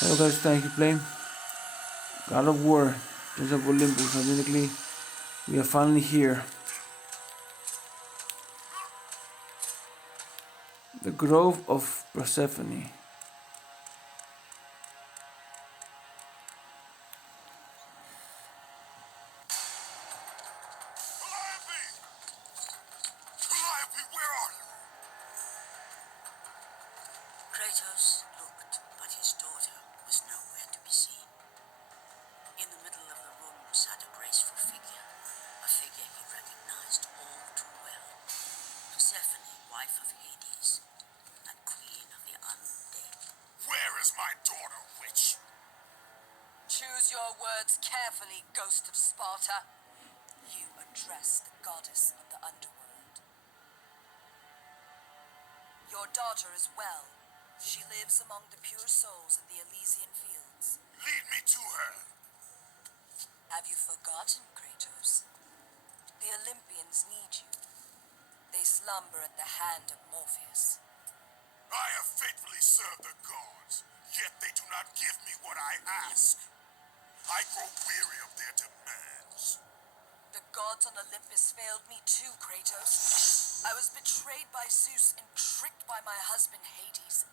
Hello guys, thank you playing God of War, Prince of Olympus. Ironically, we are finally here. The Grove of Persephone. Calliope, where are you? Kratos looked, but his daughter was nowhere to be seen. In the middle of the room sat a graceful figure, a figure he recognized all too well. Persephone, wife of Hades, and queen of the undead. Where is my daughter, witch? Choose your words carefully, ghost of Sparta. You address the goddess of the underworld. Your daughter is well. She lives among the pure souls in the Elysian fields. Lead me to her. Have you forgotten, Kratos? The Olympians need you. They slumber at the hand of Morpheus. I have faithfully served the gods, yet they do not give me what I ask. I grow weary of their demands. The gods on Olympus failed me too, Kratos. I was betrayed by Zeus and tricked by my husband Hades.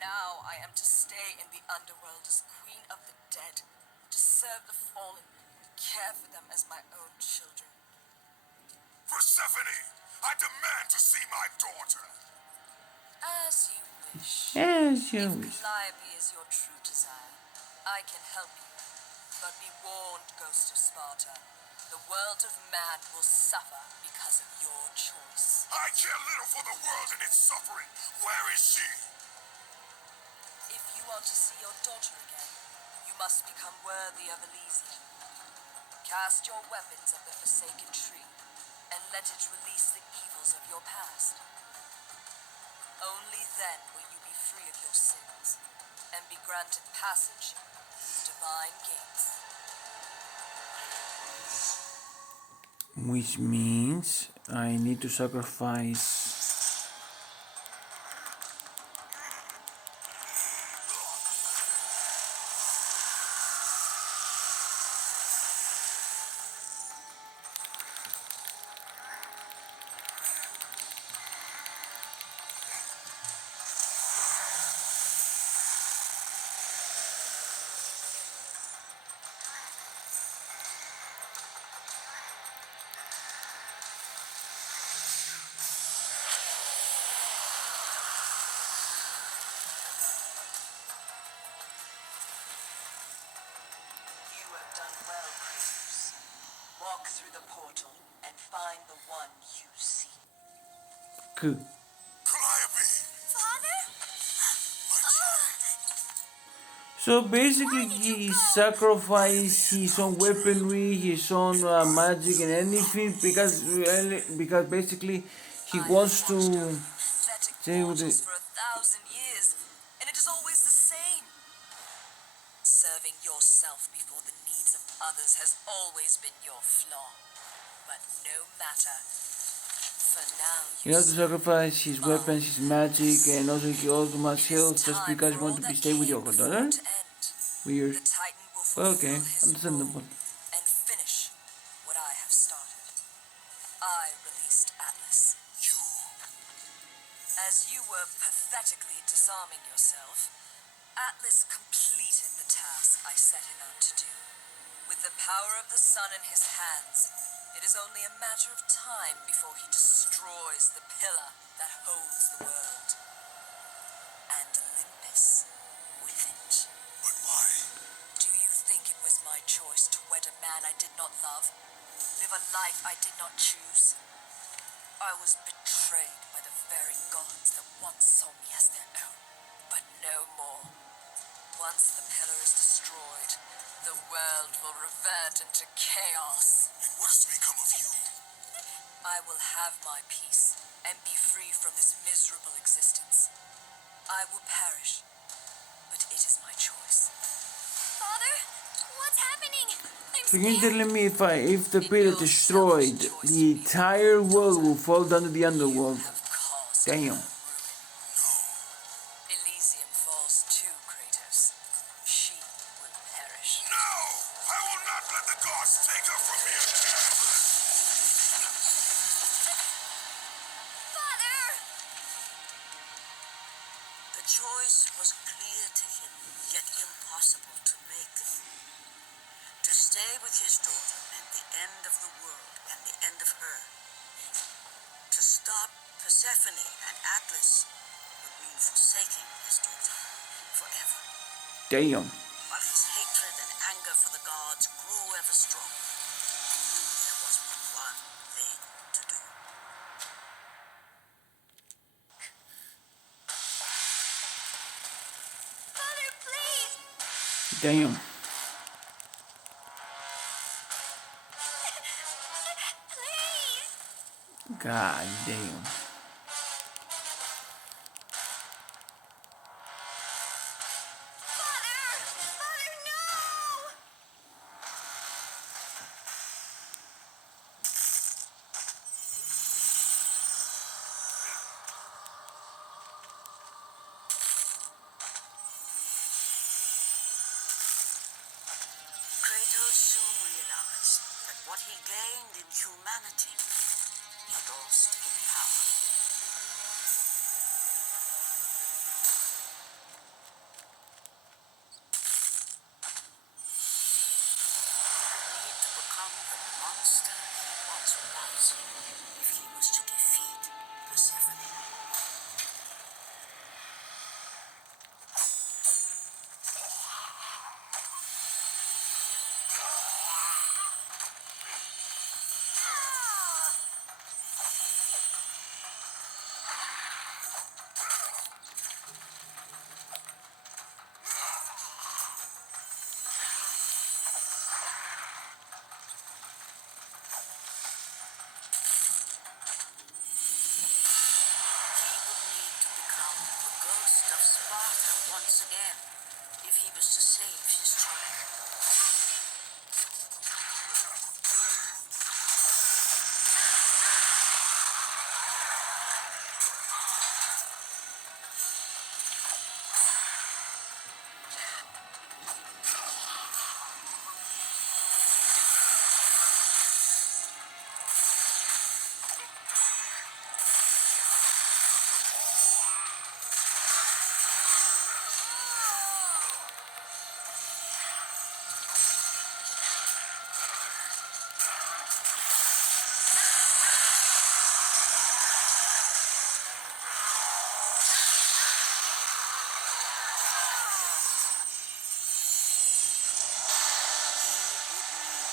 Now I am to stay in the underworld as queen of the dead, to serve the fallen, and care for them as my own children. Persephone, I demand to see my daughter. As you wish. As you If wish. Calliope is your true desire, I can help you. But be warned, Ghost of Sparta. The world of man will suffer because of your choice. I care little for the world and its suffering. Where is she? If you want to see your daughter again, you must become worthy of Elysium. Cast your weapons of the Forsaken Tree, and let it release the evils of your past. Only then will you be free of your sins, and be granted passage through divine gates. Which means I need to sacrifice. You have done well, Kratos. Walk through the portal and find the one you seek. Good. Calliope! Father? My child. So basically, he sacrificed his own weaponry, his own magic, and anything because basically he wants to Pathetic say with mortals it. for 1,000 years, and it is always the same. Serving yourself before the needs of others has always been your flaw. But no matter. For now, He has to sacrifice his weapons, his magic, and also he also must heal just because you want to be stay with your daughter. Weird. The Titan will Okay, fulfill his understandable. role and finish what I have started. I released Atlas. You? As you were pathetically disarming yourself, Atlas completed the task I set him out to do. With the power of the sun in his hands, it is only a matter of time before he destroys the pillar that holds the world. And Olympus with it. But why? Do you think it was my choice to wed a man I did not love? Live a life I did not choose? I was betrayed by the very gods that once saw me as their own, but no more. Once the pillar is destroyed, the world will revert into chaos. And what has to become of you? I will have my peace and be free from this miserable existence. I will perish, but it is my choice. Father, what's happening? So you're telling me if the pillar destroyed, the entire world will fall down to the underworld? Damn. Elysium falls too, Kratos. She will perish. No! I will not let the gods take her from me again! Father! The choice was clear to him, yet impossible to make. To stay with his daughter meant the end of the world and the end of her. To stop Persephone and Atlas would mean forsaking his daughter forever. Damn. While his hatred and anger for the gods grew ever stronger, he knew there was but one thing to do. Father, please! Damn. Please! God damn. Father! Father, no! Kratos soon realized that what he gained in humanity, he lost in power. He would need to become the monster he once was if he was to defeat Persephone. He would need to become the ghost of Sparta once again if he was to save his child.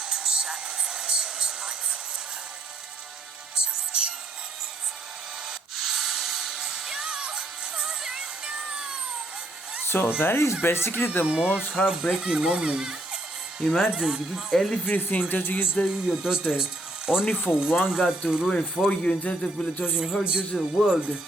To sacrifice his life with her so that she may live. No! Father, no! So that is basically the most heartbreaking moment. Imagine you did everything just to get there with your daughter, only for one god to ruin for you instead of choosing her just the world. That kind.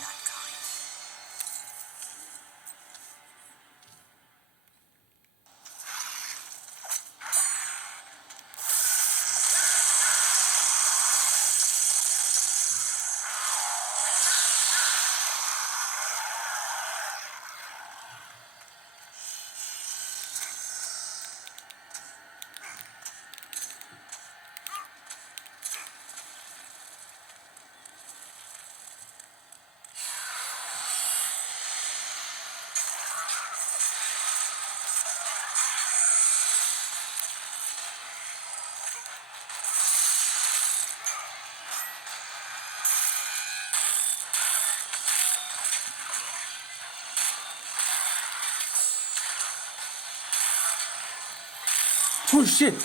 Oh shit!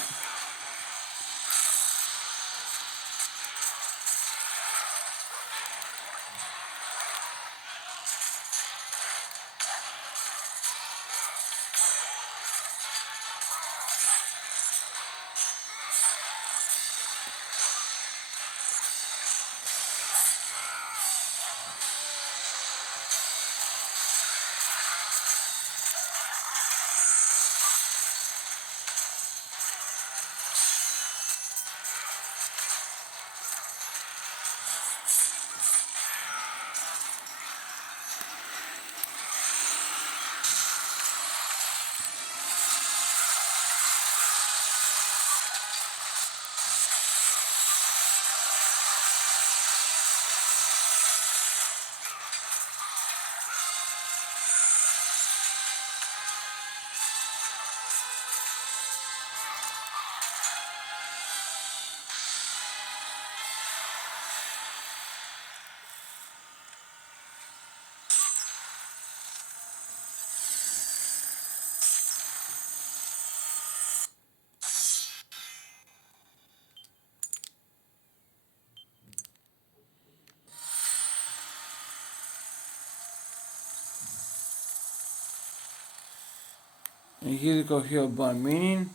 And here we go here by meaning.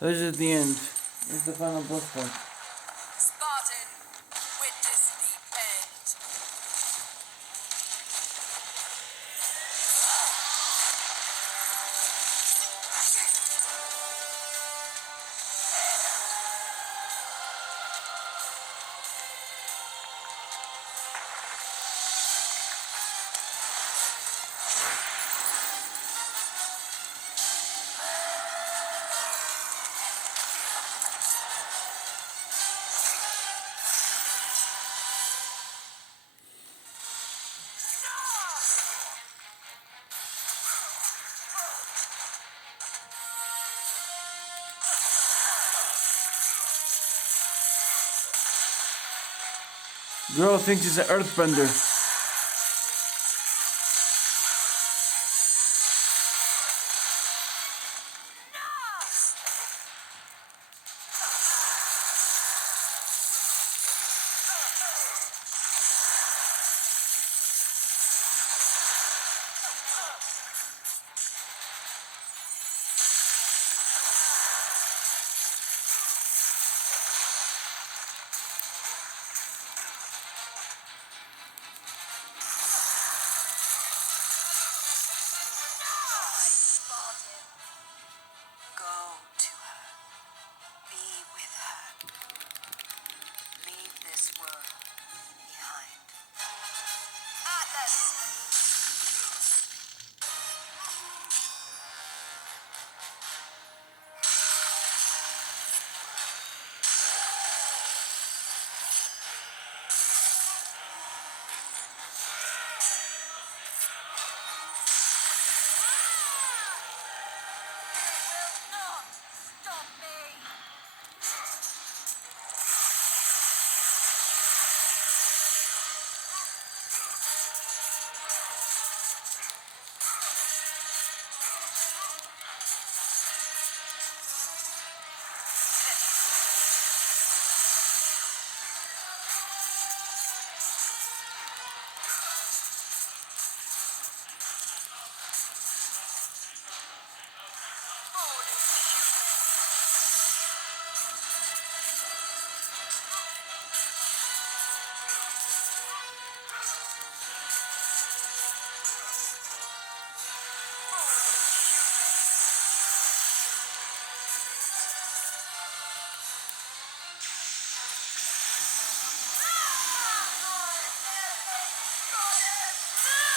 This is the end. This is the final boss fight. Spartan, witness the end. Girl thinks he's an earthbender. Spartan, go to her. Be with her. Leave this world behind. Atlas! Not stop me!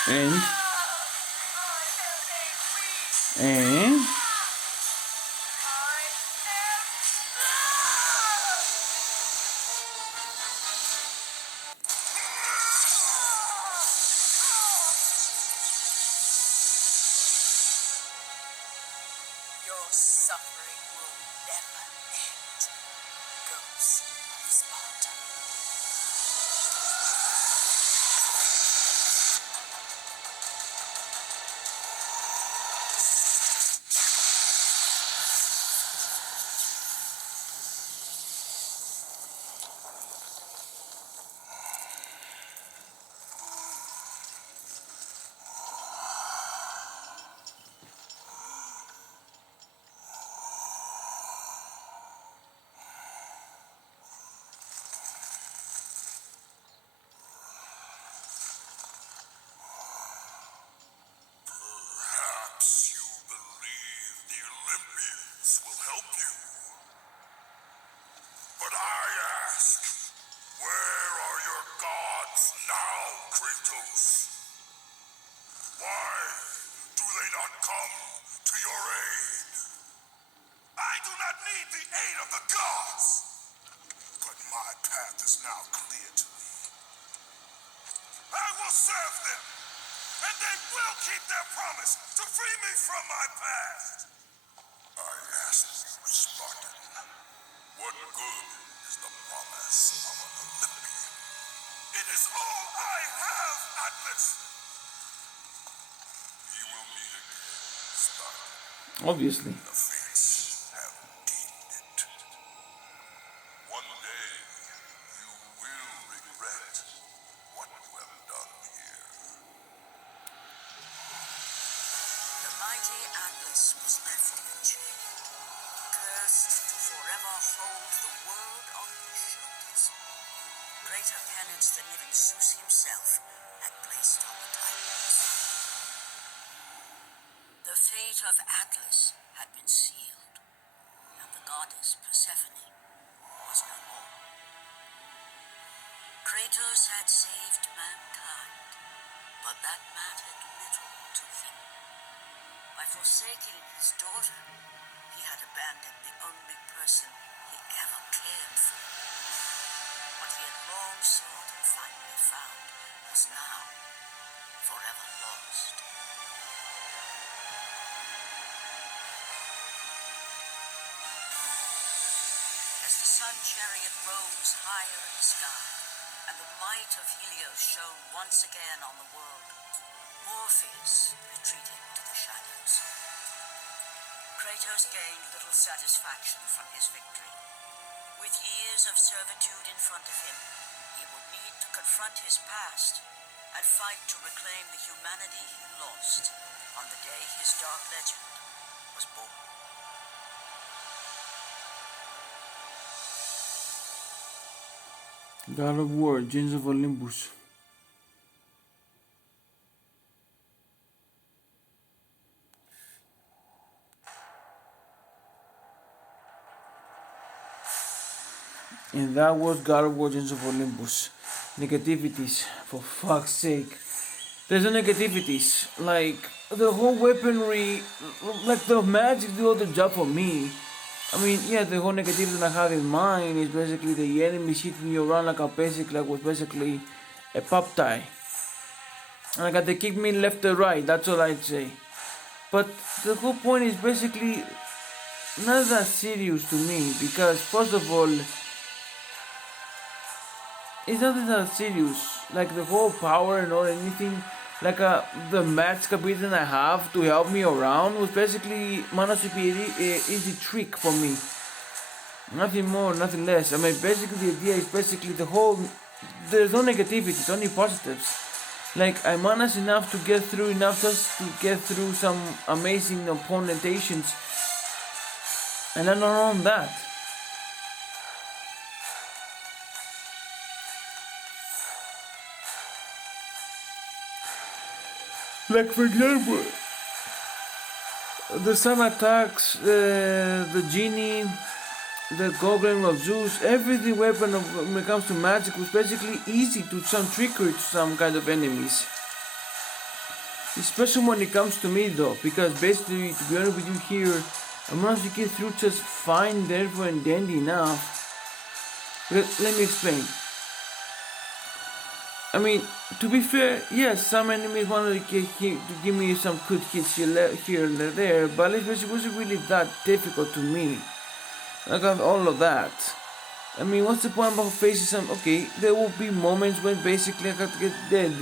And and Your suffering will never end, Ghost of Sparta. Perhaps you believe the Olympians will help you. But I ask, where are your gods now, Kratos? Why do they not come to your aid? I do not need the aid of the gods, but my path is now clear to me. I will serve them, and they will keep their promise to free me from my past. I ask you, Spartan, what good is the promise of an Olympian? It is all I have, Atlas. We will meet again, Spartan. obviously. The fates have deemed it. One day, you will regret what you have done here. The might mighty Atlas was left in chain, cursed to forever hold the world on his shoulders. Greater penance than even Zeus himself had placed on the Titans. The fate of Atlas had been sealed, and the goddess Persephone was no more. Kratos had saved mankind, but that mattered little to him. By forsaking his daughter, he had abandoned the only person he ever cared for. What he had long sought and finally found was now forever lost. As the sun chariot rose higher in the sky, and the might of Helios shone once again on the world, Morpheus retreated to the shadows. Kratos gained little satisfaction from his victory. With years of servitude in front of him, he would need to confront his past and fight to reclaim the humanity he lost on the day his dark legend was born. God of War, Gins of Olympus. And that was God of War, Gins of Olympus. Negativities, for fuck's sake. There's no negativities. Like, the whole weaponry, like the magic do all the job for me. I mean, yeah, the whole negativity that I have in mind is basically the enemy hitting me around like was basically a pop tie. And I got to kick me left or right, that's all I'd say. But the whole point is basically not that serious to me, because first of all, it's not that serious. Like the whole power and all anything, like the match captain I have to help me around was basically mana superiority, easy trick for me. Nothing more, nothing less. I mean, basically the idea is basically the whole. There's no negativity, it's only positives. Like I managed enough to get through enough just to get through some amazing opponentations, and I don't know that. Like for example, the sun attacks, the genie, the goblin of Zeus, every weapon when it comes to magic was basically easy to some trickery to some kind of enemies. Especially when it comes to me though, because basically, to be honest with you here, I managed to get through just fine, therefore and dandy enough. Let me explain. I mean, to be fair, yes, some enemies wanted to give me some good hits here and there, but it wasn't really that difficult to me. I got all of that. I mean, what's the point of facing some... Okay, there will be moments when basically I got to get dead,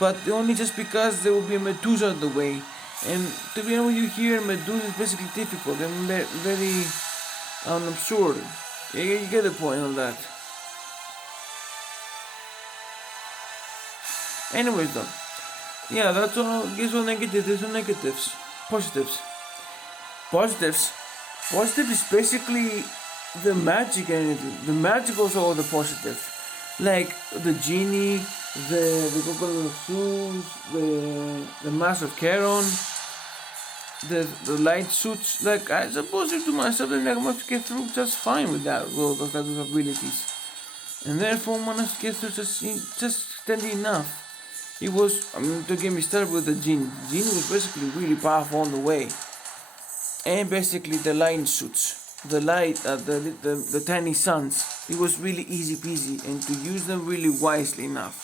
but only just because there will be a Medusa on the way. And to be honest with you here, Medusa is basically difficult and very absurd. You get the point on that. Anyways though, yeah, that's all. Guess what? Negatives, there's no negatives. Positives. Positive is basically the magic and everything. The magic also all the positive. Like the genie, the Goblin of Zeus, the Master of Charon, the light suits. Like I suppose to myself that I must get through just fine with that, with those kind of abilities. And therefore managed to get through just steady enough. It was, I mean, to get me started with the Jinn. Jinn was basically really powerful on the way. And basically the light suits, the tiny suns. It was really easy peasy and to use them really wisely enough.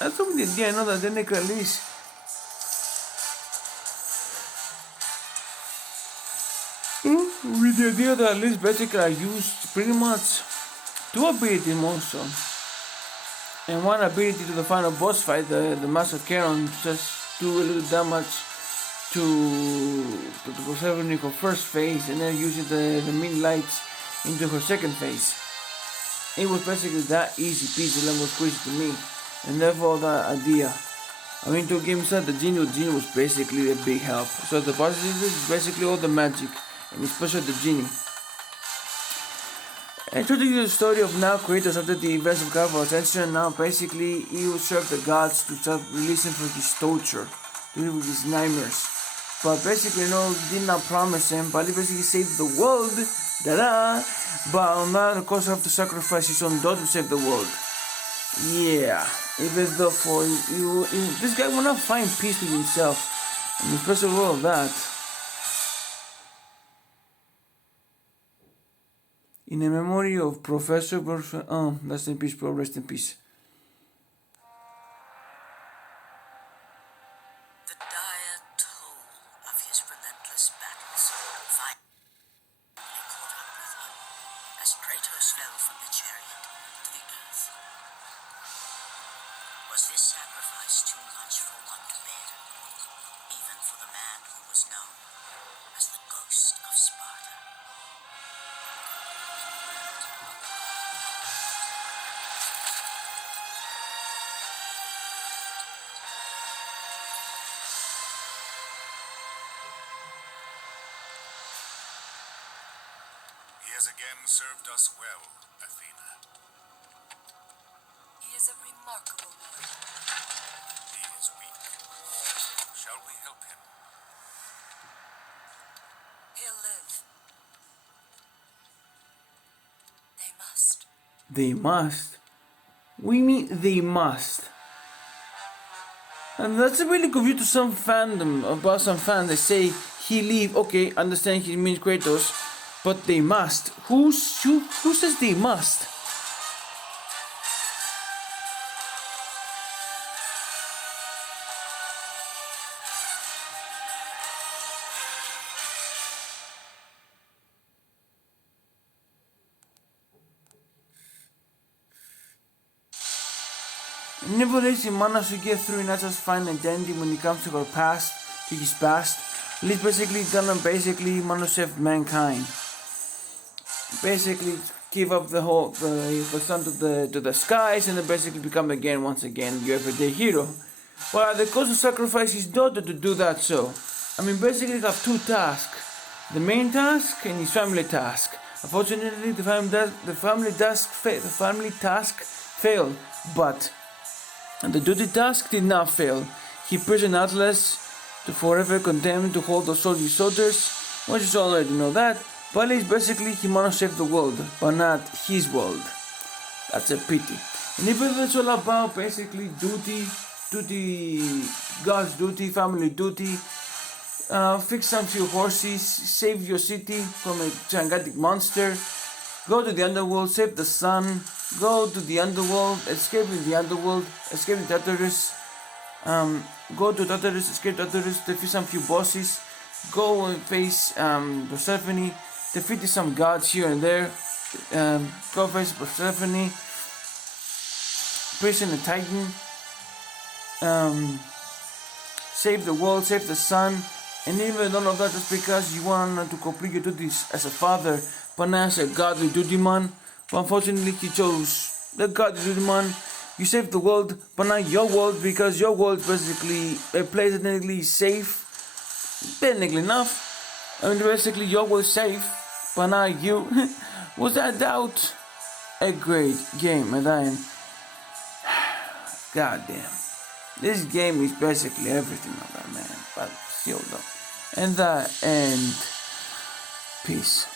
That's something that, yeah, I know that the Necralis. With the idea that at least basically I used pretty much two abilities also. And one ability to the final boss fight, the Master of Charon, just do a little damage to Persephone in her first phase and then using the mini lights into her second phase. It was basically that easy peasy, lemon squeezy to me. and therefore the idea. I mean, to game inside the genie was basically a big help. So the positive is basically all the magic, and especially the genie. And to the story of now Kratos after the events of God for Ascension, now basically he will serve the gods to start releasing from his torture, to deal with his nightmares. But basically, he did not promise him, but he basically saved the world, but on that, of course, have to sacrifice his own daughter to save the world. Yeah, even though this guy will not find peace with himself, and especially all of that. In the memory of Professor rest in peace, bro, rest in peace. The dire toll of his relentless battles finally caught up with him as Kratos fell from the chariot to the earth. Was this sacrifice too much for one to bear, even for the man who was known as the Ghost of Sparta? He has again served us well, Athena. He is a remarkable warrior. He is weak. Shall we help him? He'll live. They must. They must? We mean they must. And that's really confused to some fandom, about some fans. They say he leave, okay, understand he means Kratos, but they must. Who says they must? Nevertheless, he managed to get through Natsa's fine identity when it comes to her past, to his past. He's basically gonna manage to save mankind. Basically, give up the sun to the skies, and then basically become once again your everyday hero. But at the cost of sacrifice his daughter to do that. So, I mean, basically, have two tasks: the main task and his family task. Unfortunately, the family task failed, but the duty task did not fail. He imprisoned Atlas to forever condemned to hold those soldiers. Once you already know that. But at least basically he managed to save the world, but not his world. That's a pity. And even though it's all about basically duty, God's duty, family duty, fix some few horses, save your city from a gigantic monster, go to the underworld, save the sun, go to the underworld, escape in the underworld, escape the Tartarus, go to Tartarus, escape Tartarus, defeat some few bosses, go and face Persephone, defeat some gods here and there, go face Persephone, prison the Titan, save the world, save the sun, and even all of that just because you want to complete your duties as a father, but not as a godly duty man. But unfortunately, he chose the godly duty man. You saved the world, but not your world, because your world is basically a place that technically is safe. Technically enough. I mean, basically, your world is safe, but not you. Was that doubt? A great game, and then, goddamn, this game is basically everything of that, man. But still, though. And peace.